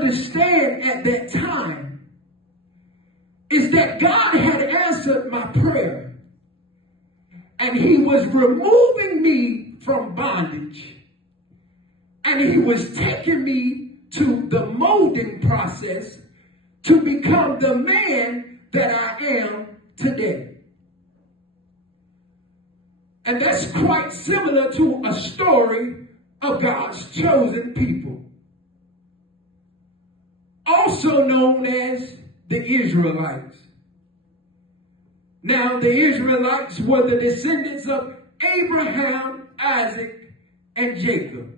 understand at that time is that God had answered my prayer, and he was removing me from bondage, and he was taking me to the molding process to become the man that I am today. And that's quite similar to a story of God's chosen people, also known as the Israelites. Now, the Israelites were the descendants of Abraham, Isaac, and Jacob,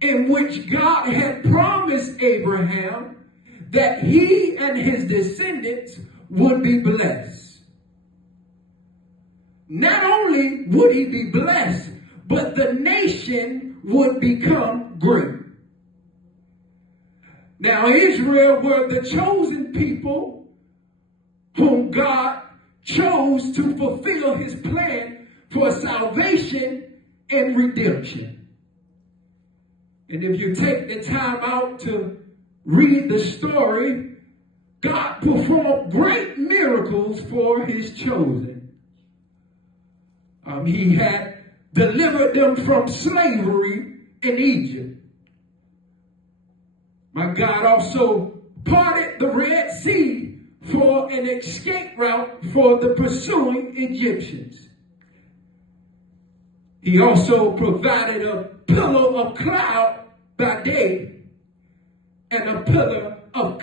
in which God had promised Abraham that he and his descendants would be blessed. Not only would he be blessed, but the nation would become great. Now, Israel were the chosen people whom God chose to fulfill his plan for salvation and redemption. And if you take the time out to read the story, God performed great miracles for his chosen. He had delivered them from slavery in Egypt. My God also parted the Red Sea for an escape route for the pursuing Egyptians. He also provided a pillar of cloud by day and a pillar of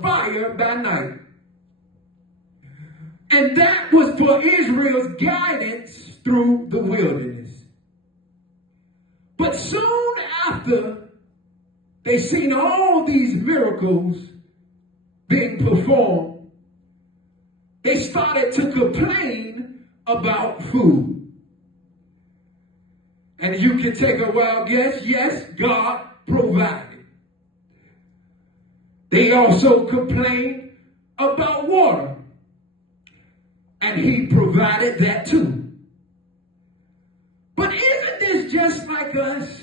fire by night. And that was for Israel's guidance through the wilderness. But soon after they seen all these miracles being performed, they started to complain about food. And you can take a wild guess, yes, God provided. They also complained about water, and he provided that too. But isn't this just like us?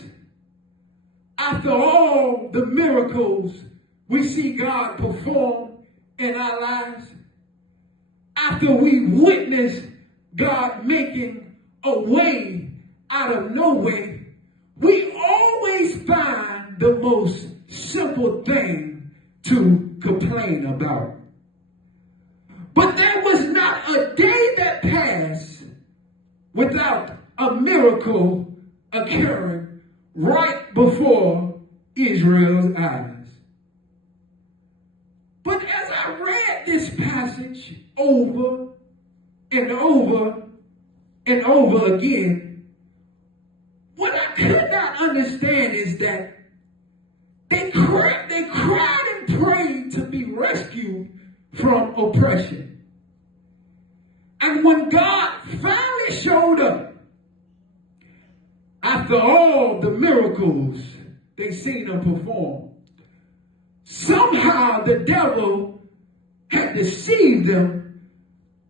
After all the miracles we see God perform in our lives, after we witness God making a way out of no way, we always find the most simple thing to complain about. But there was not a day that passed without a miracle occurring right before Israel's eyes. But as I read this passage over and over and over again, what I could not understand is that they cried and prayed to be rescued from oppression. And when God finally showed up, after all the miracles they seen him perform, somehow the devil had deceived them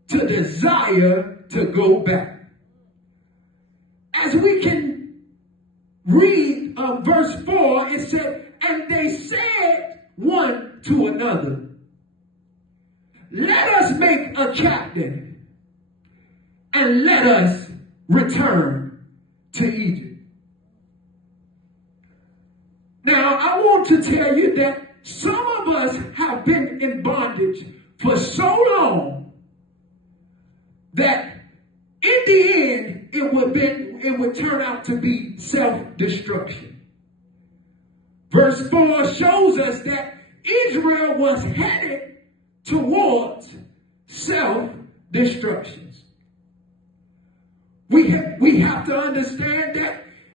to desire to go back. As we can read verse 4, it said, and they said one to another, let us make a captain and let us return to Egypt. Now, I want to tell you that some of us have been in bondage for so long that in the end, it would turn out to be self-destruction. Verse 4 shows us that Israel was headed towards self-destruction. We have to understand that